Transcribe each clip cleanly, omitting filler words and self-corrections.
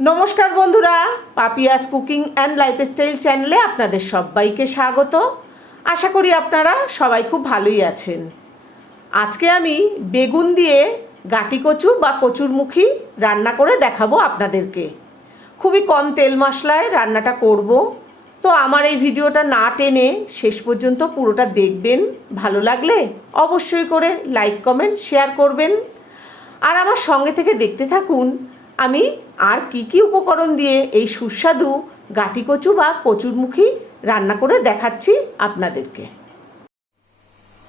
নমস্কার বন্ধুরা, Papiya's cooking and lifestyle চ্যানেলে আপনাদের সবাইকে স্বাগত। আশা করি আপনারা সবাই খুব ভালোই আছেন। আজকে আমি বেগুন দিয়ে গাটি কচু বা কচুরমুখী রান্না করে দেখাবো আপনাদেরকে। খুবই কম তেল মশলায় রান্নাটা করব। তো আমার এই ভিডিওটা না টেনে শেষ পর্যন্ত পুরোটা দেখবেন। ভালো লাগলে অবশ্যই করে লাইক কমেন্ট শেয়ার করবেন। আর আমার সঙ্গে থেকে দেখতে থাকুন আমি আর কি উপকরণ দিয়ে এই সুস্বাদু গাটি কচু বা কচুরমুখী রান্না করে দেখাচ্ছি আপনাদেরকে।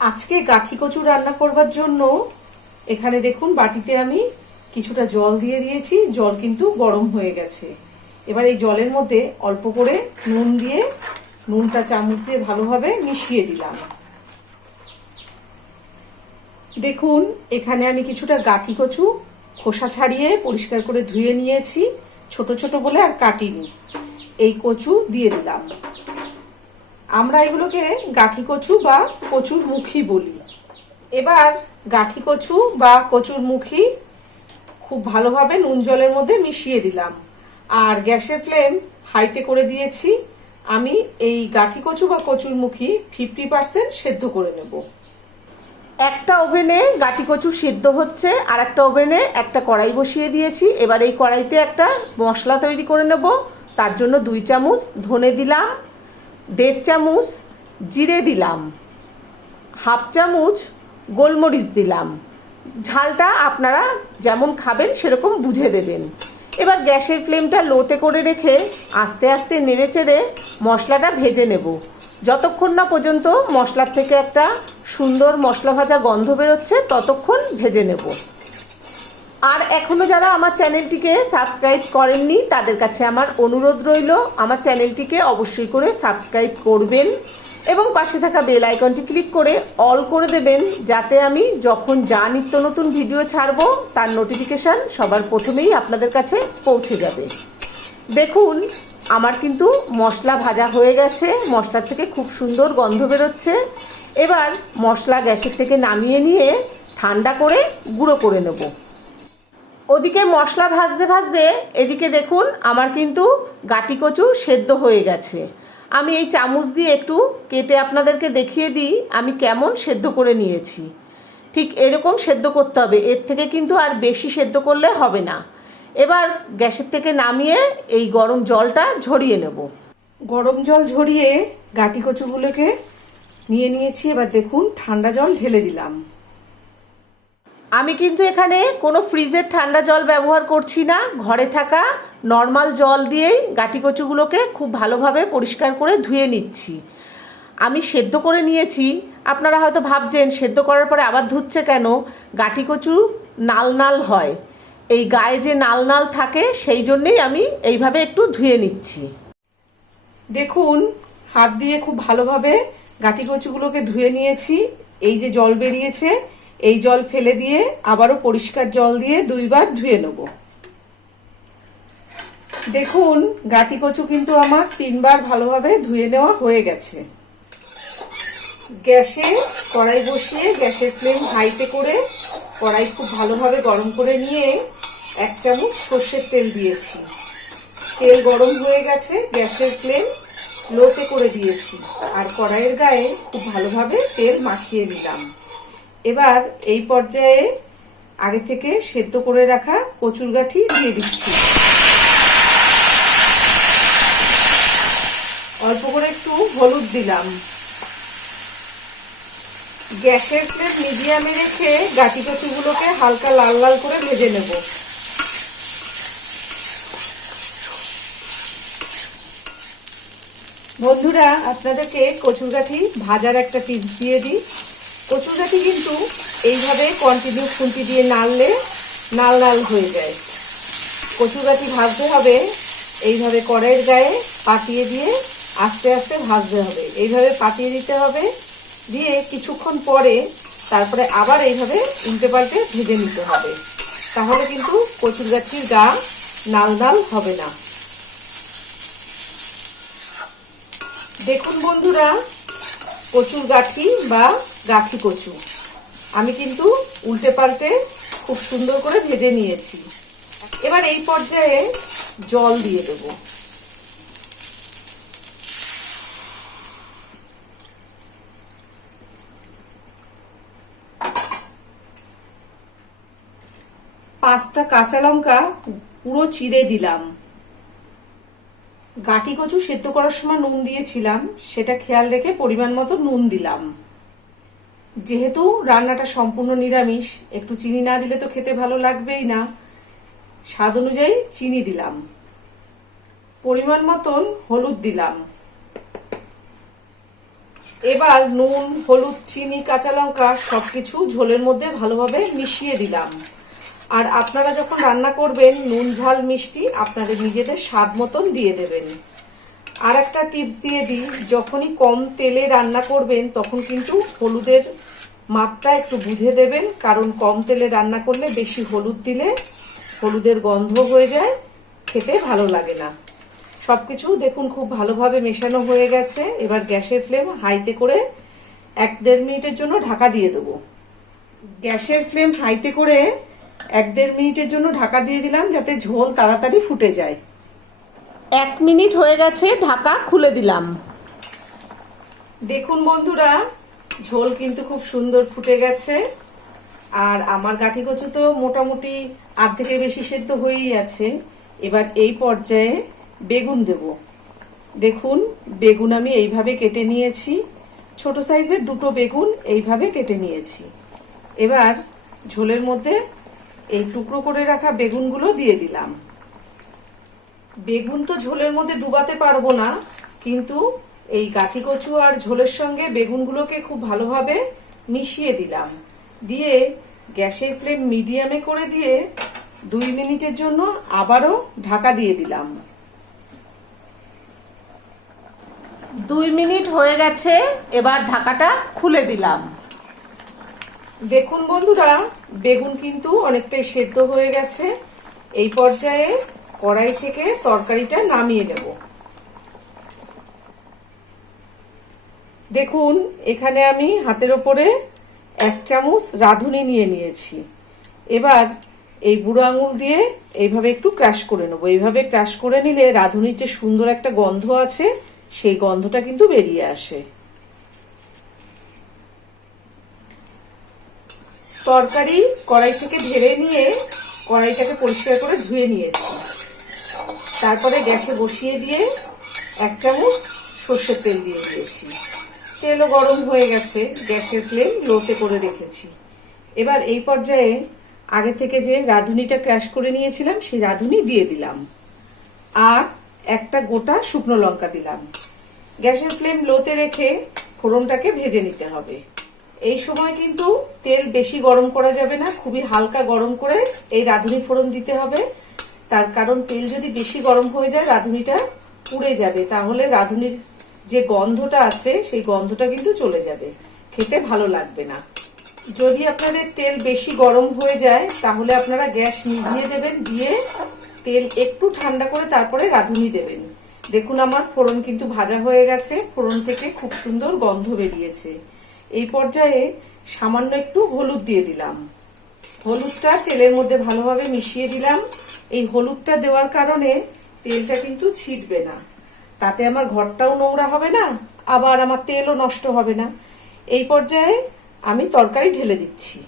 আজকে গাটি কচু রান্না করবার জন্য এখানে দেখুন বাটিতে আমি কিছুটা জল দিয়ে দিয়েছি। জল কিন্তু গরম হয়ে গেছে। এবার এই জলের মধ্যে অল্প করে নুন দিয়ে নুনটা চামচ দিয়ে ভালোভাবে মিশিয়ে দিলাম। দেখুন এখানে আমি কিছুটা গাটি কচু খোসা ছাড়িয়ে পরিষ্কার করে ধুয়ে নিয়েছি, ছোট ছোট বলে আর কাটিনি। এই কচু দিয়ে দিলাম। আমরা এগুলোকে গাঠি কচু বা কচুর মুখী বলি। এবার গাঠি কচু বা কচুর মুখী খুব ভালোভাবে নুন জলের মধ্যে মিশিয়ে দিলাম। আর গ্যাসের ফ্লেম হাইতে করে দিয়েছি। আমি এই গাঠি কচু বা কচুর মুখী 50% সেদ্ধ করে নেব। একটা ওভেনে গাটি কচু সিদ্ধ হচ্ছে, আর একটা ওভেনে একটা কড়াই বসিয়ে দিয়েছি। এবার এই কড়াইতে একটা মশলা তৈরি করে নেব। তার জন্য 2 চামচ ধনে দিলাম, 1.5 চামচ জিরে দিলাম, 1/2 চামচ গোলমরিচ দিলাম। ঝালটা আপনারা যেমন খাবেন সেরকম বুঝে দেবেন। এবার গ্যাসের ফ্লেমটা লোতে করে রেখে আস্তে আস্তে নেড়ে চেড়ে মশলাটা ভেজে নেব, যতক্ষণ না পর্যন্ত মশলার থেকে একটা সুন্দর মশলা ভাজা গন্ধ বেরোচ্ছে ততক্ষণ ভেজে নেব। আর এখনও যারা আমার চ্যানেলটিকে সাবস্ক্রাইব করেননি তাদের কাছে আমার অনুরোধ রইল, আমার চ্যানেলটিকে অবশ্যই করে সাবস্ক্রাইব করবেন এবং পাশে থাকা বেল আইকনটি ক্লিক করে অল করে দেবেন, যাতে আমি যখন যা নিত্য নতুন ভিডিও ছাড়বো তার নোটিফিকেশান সবার প্রথমেই আপনাদের কাছে পৌঁছে যাবে। দেখুন আমার কিন্তু মশলা ভাজা হয়ে গেছে, মশলার থেকে খুব সুন্দর গন্ধ বেরোচ্ছে। এবার মশলা গ্যাসের থেকে নামিয়ে নিয়ে ঠান্ডা করে গুঁড়ো করে নেব। ওদিকে মশলা ভাজতে ভাজতে এদিকে দেখুন আমার কিন্তু গাটি কচু সেদ্ধ হয়ে গেছে। আমি এই চামচ দিয়ে একটু কেটে আপনাদেরকে দেখিয়ে দিই আমি কেমন সেদ্ধ করে নিয়েছি। ঠিক এরকম সেদ্ধ করতে হবে, এর থেকে কিন্তু আর বেশি সেদ্ধ করলে হবে না। এবার গ্যাসের থেকে নামিয়ে এই গরম জলটা ঝরিয়ে নেব। গরম জল ঝরিয়ে গাটি কচুগুলোকে নিয়ে নিয়েছি। এবার দেখুন ঠান্ডা জল ঢেলে দিলাম। আমি কিন্তু এখানে কোনো ফ্রিজের ঠান্ডা জল ব্যবহার করছি না, ঘরে থাকা নর্মাল জল দিয়েই গাটি কচুগুলোকে খুব ভালোভাবে পরিষ্কার করে ধুয়ে নিচ্ছি। আমি সেদ্ধ করে নিয়েছি। আপনারা হয়তো ভাবছেন সেদ্ধ করার পরে আবার ধুচ্ছে কেন। গাটি কচু নাল নাল হয়, এই গায়ে যে নাল নাল থাকে সেই জন্যেই আমি এইভাবে একটু ধুয়ে নিচ্ছি। দেখুন হাত দিয়ে খুব ভালোভাবে গাটি কচুগুলোকে ধুয়ে নিয়েছি। এই যে জল বেরিয়েছে এই জল ফেলে দিয়ে আবারও পরিষ্কার জল দিয়ে 2 বার ধুয়ে নেব। দেখুন গাটি কচু কিন্তু আমার 3 বার ভালোভাবে ধুয়ে নেওয়া হয়ে গেছে। গ্যাসে কড়াই বসিয়ে গ্যাসের ফ্লেম হাইতে করে কড়াই খুব ভালোভাবে গরম করে নিয়ে 1 চামচ সর্ষের তেল দিয়েছি। তেল গরম হয়ে গেছে, গ্যাসের ফ্লেম লোতে করে দিয়েছি আর কড়াইয়ের গায়ে খুব ভালোভাবে তেল মাখিয়ে নিলাম। এবার এই পর্যায়ে আগে থেকে সেদ্ধ করে রাখা কচুর গাঠি দিয়ে দিচ্ছি। অল্প করে একটু হলুদ দিলাম। গ্যাসের ফ্লেম মিডিয়ামে রেখে গাটি কচুগুলোকে হালকা লাল লাল করে ভেজে নেব। বন্ধুরা আপনাদেরকে কচুর গাঠি ভাজার একটা টিপস দিয়ে দিই। কচুর গাঠি কিন্তু এইভাবে কন্টিনিউ খুন্তি দিয়ে নাড়লে লাল লাল হয়ে যায়। কচুর গাঠি ভাজতে হবে এইভাবে কড়াইয়ের গায়ে পাতিয়ে দিয়ে আস্তে আস্তে ভাজতে হবে। এইভাবে পাতিয়ে দিতে হবে, দিয়ে কিছুক্ষণ পরে তারপরে আবার এইভাবে উল্টে পাল্টে ভেজে নিতে হবে। তাহলে কিন্তু কচুর গাঠির গা লাল লাল হবে না। দেখুন বন্ধুরা কচুর গাঠি বা গাঠি কচু আমি কিন্তু উল্টে পাল্টে খুব সুন্দর করে ভেজে নিয়েছি। এবার এই পর্যায়ে জল দিয়ে দেব। পাঁচটা কাঁচা লঙ্কা পুরো চিড়ে দিলাম। গাঁটি কচু সেদ্ধ করার সময় নুন দিয়েছিলাম, সেটা খেয়াল রেখে পরিমাণ মতো নুন দিলাম। যেহেতু রান্নাটা সম্পূর্ণ নিরামিষ, একটু চিনি না দিলে তো খেতে ভালো লাগবেই না, স্বাদ অনুযায়ী চিনি দিলাম। পরিমাণ মতন হলুদ দিলাম। এবার নুন, হলুদ, চিনি, কাঁচা লঙ্কা সবকিছু ঝোলের মধ্যে ভালোভাবে মিশিয়ে দিলাম। আর আপনারা যখন রান্না করবেন নুন, ঝাল, মিষ্টি আপনাদের নিজেদের স্বাদ মতন দিয়ে দেবেন। আর একটা টিপস দিয়ে দিই, যখনই কম তেলে রান্না করবেন তখন কিন্তু হলুদের মাপটা একটু বুঝে দেবেন, কারণ কম তেলে রান্না করলে বেশি হলুদ দিলে হলুদের গন্ধ হয়ে যায়, খেতে ভালো লাগে না। সবকিছু দেখুন খুব ভালোভাবে মেশানো হয়ে গেছে। এবার গ্যাসের ফ্লেম হাইতে করে 1-1.5 মিনিটের জন্য ঢাকা দিয়ে দেবো। গ্যাসের ফ্লেম হাইতে করে 1-1.5 মিনিটের জন্য ঢাকা দিয়ে দিলাম, যাতে ঝোল তাড়াতাড়ি ফুটে যায়। 1 মিনিট হয়ে গেছে, ঢাকা খুলে দিলাম। দেখুন বন্ধুরা, ঝোল কিন্তু খুব সুন্দর ফুটে গেছে। আর আমার গাঁটি কচু তো মোটামুটি আধেকের বেশি সেদ্ধ হয়েই আছে। এবার এই পর্যায়ে বেগুন দেব। দেখুন বেগুন আমি এইভাবে কেটে নিয়েছি, ছোট সাইজের 2টো বেগুন এইভাবে কেটে নিয়েছি। এবার ঝোলের মধ্যে এই টুকরো করে রাখা বেগুনগুলো দিয়ে দিলাম। বেগুন তো ঝোলের মধ্যে ডুবাতে পারবো না, কিন্তু এই গাঁটি কচু আর ঝোলের সঙ্গে বেগুনগুলোকে খুব ভালোভাবে মিশিয়ে দিলাম। দিয়ে গ্যাসের ফ্লেম মিডিয়ামে করে দিয়ে 2 মিনিটের জন্য আবারও ঢাকা দিয়ে দিলাম। 2 মিনিট হয়ে গেছে, এবার ঢাকাটা খুলে দিলাম। দেখুন বন্ধুরা, বেগুন কিন্তু অনেকটাই সেদ্ধ হয়ে গেছে। এই পর্যায়ে কড়াই থেকে তরকারিটা নামিয়ে নেব। দেখুন এখানে আমি হাতের ওপরে 1 চামচ রাঁধুনি নিয়ে নিয়েছি। এবার এই বুড়ো আঙুল দিয়ে এইভাবে একটু ক্রাশ করে নেবো। এইভাবে ক্রাশ করে নিলে রাঁধুনির যে সুন্দর একটা গন্ধ আছে, সেই গন্ধটা কিন্তু বেরিয়ে আসে। তরকারি কড়াই থেকে ঢেলে নিয়ে কড়াইটাকে পরিষ্কার করে ধুয়ে নিয়েছি। তারপরে গ্যাসে বসিয়ে দিয়ে 1 চামচ সর্ষের তেল দিয়ে দিয়েছি। তেলও গরম হয়ে গেছে, গ্যাসের ফ্লেম লোতে করে রেখেছি। এবার এই পর্যায়ে আগে থেকে যে রাঁধুনিটা ক্রাশ করে নিয়েছিলাম সেই রাঁধুনি দিয়ে দিলাম, আর একটা গোটা শুকনো লঙ্কা দিলাম। গ্যাসের ফ্লেম লোতে রেখে ফোড়নটাকে ভেজে নিতে হবে। এই সময় কিন্তু তেল বেশি গরম করা যাবে না, খুবই হালকা গরম করে এই রাঁধুনি ফোড়ন দিতে হবে। তার কারণ তেল যদি বেশি গরম হয়ে যায় রাঁধুনিটা পুড়ে যাবে, তাহলে রাঁধুনির যে গন্ধটা আছে সেই গন্ধটা কিন্তু চলে যাবে, খেতে ভালো লাগবে না। যদি আপনাদের তেল বেশি গরম হয়ে যায় তাহলে আপনারা গ্যাস নিভিয়ে দেবেন, দিয়ে তেল একটু ঠান্ডা করে তারপরে রাঁধুনি দেবেন। দেখুন আমার ফোড়ন কিন্তু ভাজা হয়ে গেছে, ফোড়ন থেকে খুব সুন্দর গন্ধ বেরিয়েছে। এই পর্যায়ে সামান্য একটু হলুদ দিয়ে দিলাম। হলুদটা তেলের মধ্যে ভালোভাবে মিশিয়ে দিলাম। এই হলুদটা দেওয়ার কারণে তেলটা কিন্তু ছিটবে না, তাতে আমার ঘরটাও নোংরা হবে না, আবার আমার তেলও নষ্ট হবে না। এই পর্যায়ে আমি তরকারি ঢেলে দিচ্ছি।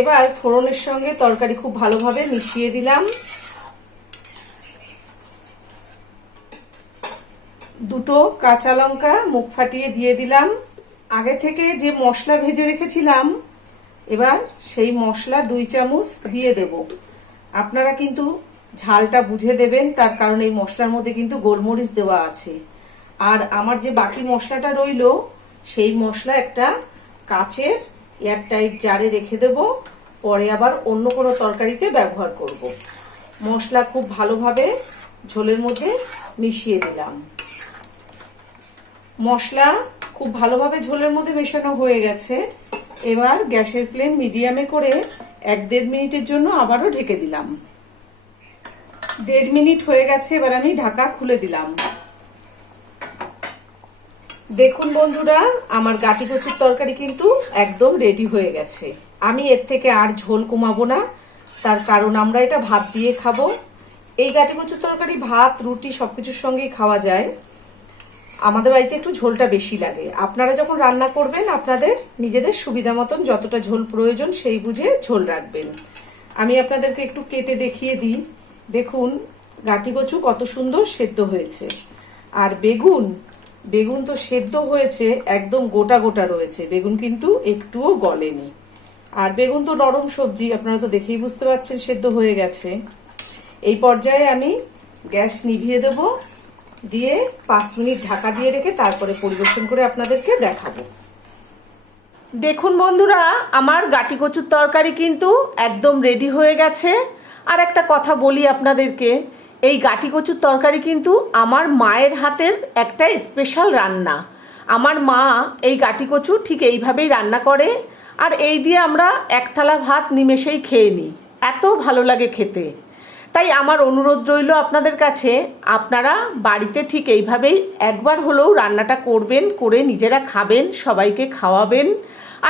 এবার ফোড়নের সঙ্গে তরকারি খুব ভালোভাবে মিশিয়ে দিলাম। 2টো কাঁচা লঙ্কা মুখ ফাটিয়ে দিয়ে দিলাম। আগে থেকে যে মশলা ভেজে রেখেছিলাম, এবার সেই মশলা 2 চামচ দিয়ে দেব। আপনারা কিন্তু ঝালটা বুঝে দেবেন, তার কারণ এই মশলার মধ্যে কিন্তু গোলমরিচ দেওয়া আছে। আর আমার যে বাকি মশলাটা রইল সেই মশলা একটা কাচের এয়ারটাইট জারে রেখে দেব, পরে আবার অন্য কোনো তরকারিতে ব্যবহার করব। মশলা খুব ভালোভাবে ঝোলের মধ্যে মিশিয়ে দিলাম। মশলা খুব ভালোভাবে ঝোলের মধ্যে মেশানো হয়ে গেছে। এবার গ্যাসের ফ্লেম মিডিয়ামে করে 1-1.5 মিনিটের জন্য আবারও ঢেকে দিলাম। 1.5 মিনিট হয়ে গেছে, এবার আমি ঢাকা খুলে দিলাম। দেখুন বন্ধুরা, আমার গাটি কচুর তরকারি কিন্তু একদম রেডি হয়ে গেছে। আমি এর থেকে আর ঝোল কমাবো না, তার কারণ আমরা এটা ভাত দিয়ে খাবো। এই গাটি কচুর তরকারি ভাত, রুটি সবকিছুর সঙ্গেই খাওয়া যায়। আমাদের বাড়িতে একটু ঝোলটা বেশি লাগে। আপনারা যখন রান্না করবেন আপনাদের নিজেদের সুবিধা মতন যতটা ঝোল প্রয়োজন সেই বুঝে ঝোল রাখবেন। আমি আপনাদেরকে একটু কেটে দেখিয়ে দিই। দেখুন গাটি কচু কত সুন্দর সেদ্ধ হয়েছে। আর বেগুন তো সেদ্ধ হয়েছে, একদম গোটা গোটা রয়েছে, বেগুন কিন্তু একটুও গলেনি। আর বেগুন তো নরম সবজি, আপনারা তো দেখেই বুঝতে পারছেন সেদ্ধ হয়ে গেছে। এই পর্যায়ে আমি গ্যাস নিভিয়ে দেব, দিয়ে 5 মিনিট ঢাকা দিয়ে রেখে তারপরে পরিবেশন করে আপনাদেরকে দেখাবো। দেখুন বন্ধুরা, আমার গাটি কচুর তরকারি কিন্তু একদম রেডি হয়ে গেছে। আর একটা কথা বলি আপনাদেরকে, এই গাটি কচুর তরকারি কিন্তু আমার মায়ের হাতের একটা স্পেশাল রান্না। আমার মা এই গাটি কচু ঠিক এইভাবেই রান্না করে, আর এই দিয়ে আমরা এক থালা ভাত নিমেষেই খেয়ে নিই, এত ভালো লাগে খেতে। তাই আমার অনুরোধ রইল আপনাদের কাছে, আপনারা বাড়িতে ঠিক এইভাবেই একবার হলেও রান্নাটা করবেন, করে নিজেরা খাবেন, সবাইকে খাওয়াবেন।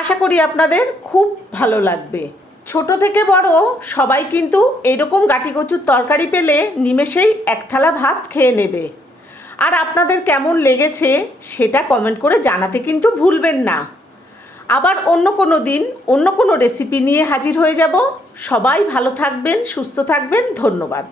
আশা করি আপনাদের খুব ভালো লাগবে। ছোট থেকে বড় সবাই কিন্তু এরকম গাটি কচুর তরকারি পেলে নিমেষেই এক থালা ভাত খেয়ে নেবে। আর আপনাদের কেমন লেগেছে সেটা কমেন্ট করে জানাতে কিন্তু ভুলবেন না। আবার অন্য কোনো দিন অন্য কোনো রেসিপি নিয়ে হাজির হয়ে যাব। সবাই ভালো থাকবেন, সুস্থ থাকবেন। ধন্যবাদ।